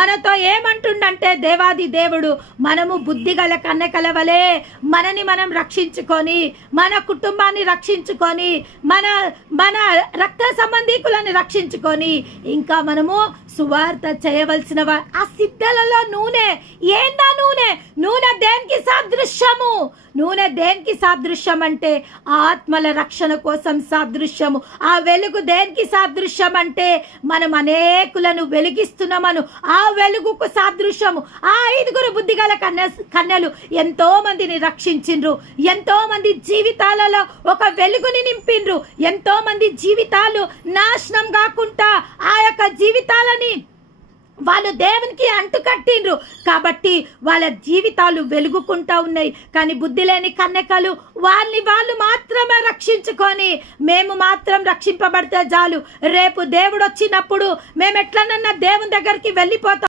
మనతో ఏమంటుండంటే దేవాది దేవుడు, మనము బుద్ధిగల కన్యకల వలె మనని మనం రక్షించుకొని, మన కుటుంబాన్ని రక్షించుకొని, మన మన రక్త సంబంధీకులను రక్షించుకొని, ఇంకా మనము సువార్త చేయవలసిన ఆ సిద్ధలలో నూనె ఏందా? నూనె దేనికి సాదృశ్యము? నూనె దేనికి సాదృశ్యం అంటే ఆత్మల రక్షణ కోసం సాదృశ్యము. ఆ వెలుగు దేనికి సాదృశ్యం అంటే మనం అనేకులను వెలిగిస్తున్నామను ఆ వెలుగుకు సాదృశ్యము. ఆ 5 బుద్ధిగల కన్యలు ఎంతో మందిని రక్షించిండ్రు, ఎంతో మంది జీవితాలలో ఒక వెలుగుని నింపిండ్రు, ఎంతో మంది జీవితాలు నాశనం కాకుండా ఆ యొక్క జీవితాలని వాళ్ళు దేవునికి అంటుకట్టిండ్రు. కాబట్టి వాళ్ళ జీవితాలు వెలుగుకుంటా ఉన్నాయి. కానీ బుద్ధి లేని కన్యకలు వాళ్ళు మాత్రమే రక్షించుకొని, మేము మాత్రం రక్షింపబడితే చాలు, రేపు దేవుడు వచ్చినప్పుడు మేము ఎట్లనన్నా దేవుని దగ్గరికి వెళ్ళిపోతాం.